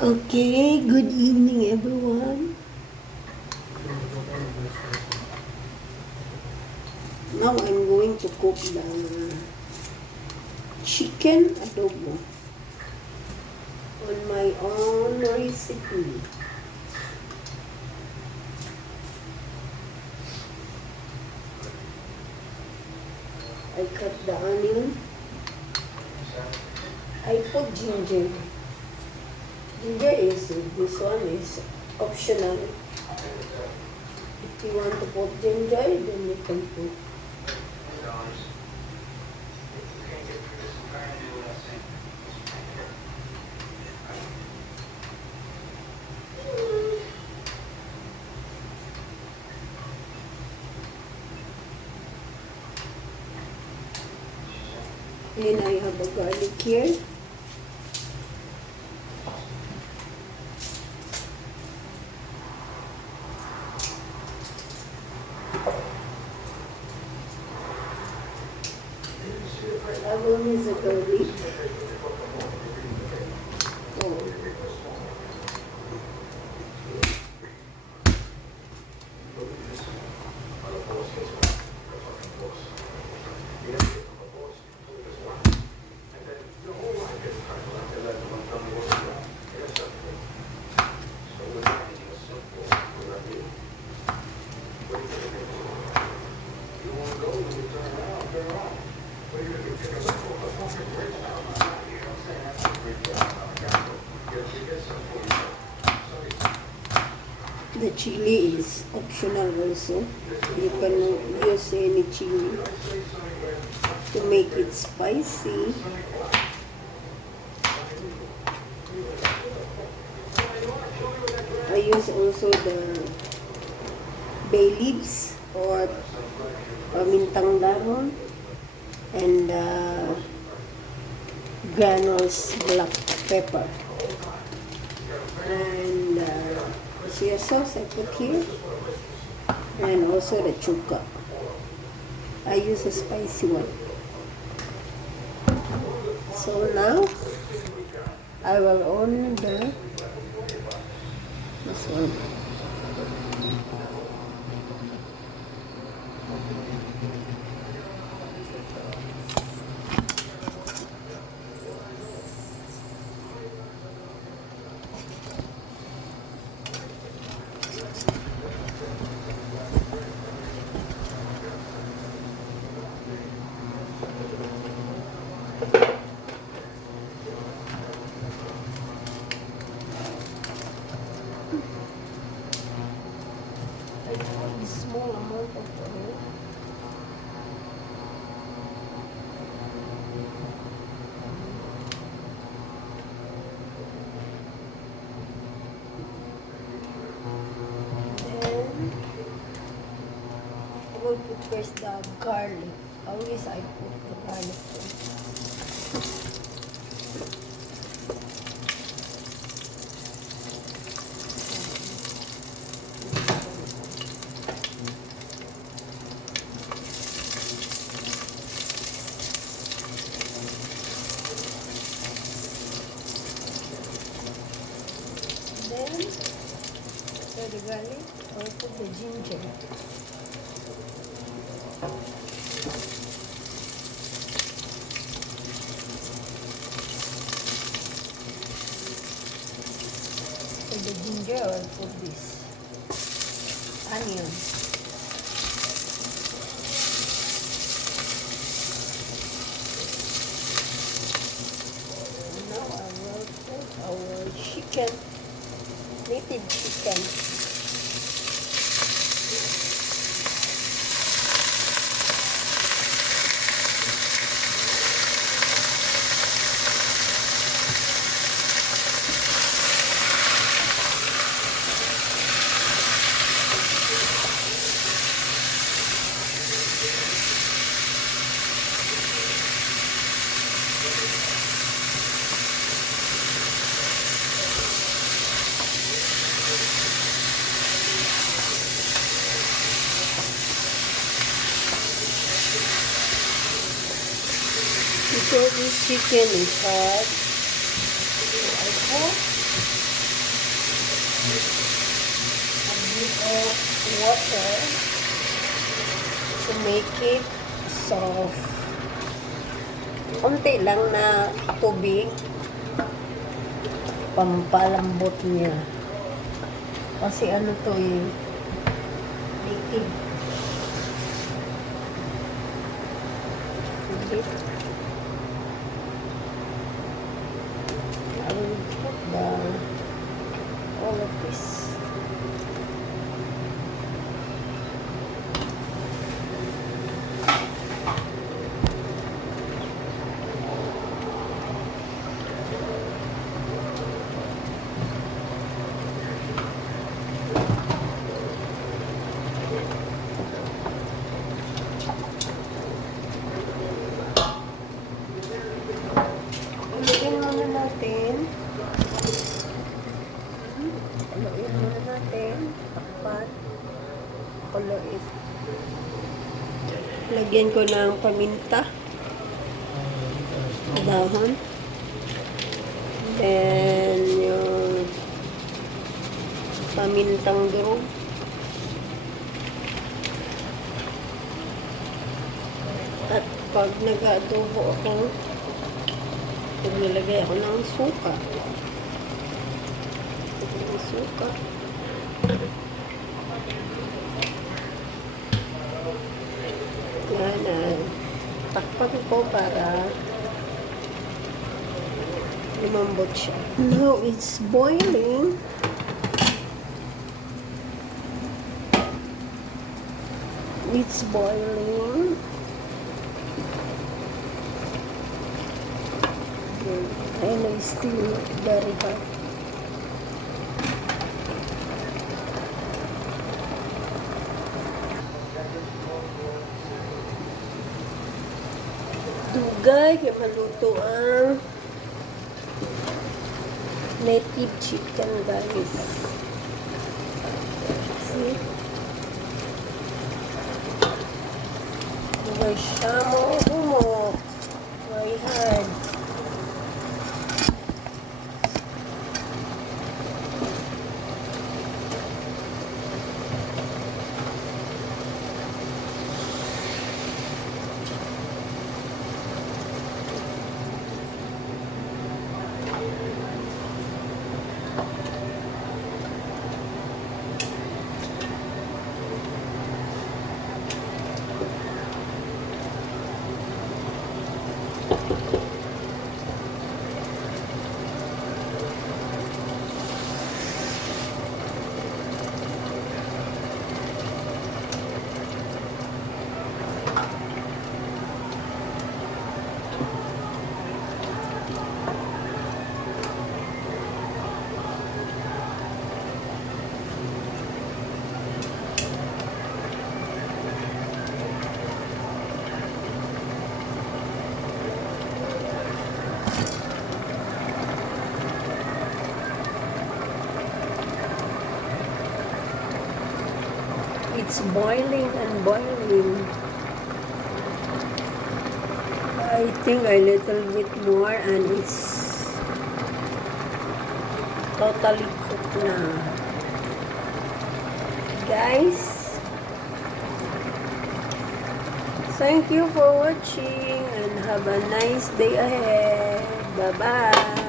Okay, good evening everyone. Now I'm going to cook the chicken adobo on my own recipe. I cut the onion. I put ginger. Ginger is, this one is optional. If you want to put ginger, then you can put. Then I have a garlic here. I will use the garlic. Oh. The chili is optional also. You can use any chili to make it spicy. I use also the bay leaves or pamintang dahon and granules black pepper. And soya sauce I put here, and also the chuka. I use a spicy one. So now I will on this one. Small amount of oil. Then I will put first the garlic. Always I put the garlic first. Then, after the garlic, I'll put the ginger. For the ginger, I'll put this onion. Now I will put our chicken. Native chicken. Because this chicken is hot, so I put of water to make it soft. Konti lang na tubig, pampalambot niya. Kasi ano to eh, liquid. I will put all of this. Haluin muna natin. Haluin muna natin. Takpan. Haluin. Lagyan ko ng paminta. Dahon. Then, yung pamintang durog. At pag nag-adobo ako, nilagay ako ng suka. Suka. Yan. Takpan ko para lumambot siya. Now it's boiling. It's boiling. And it's still very hot. Dugay, kaya maluto ang native chicken, guys. See? Dugay siya mo. Very hard. It's boiling and boiling. I think a little bit more and it's totally cooked na. Guys, thank you for watching and have a nice day ahead. Bye-bye.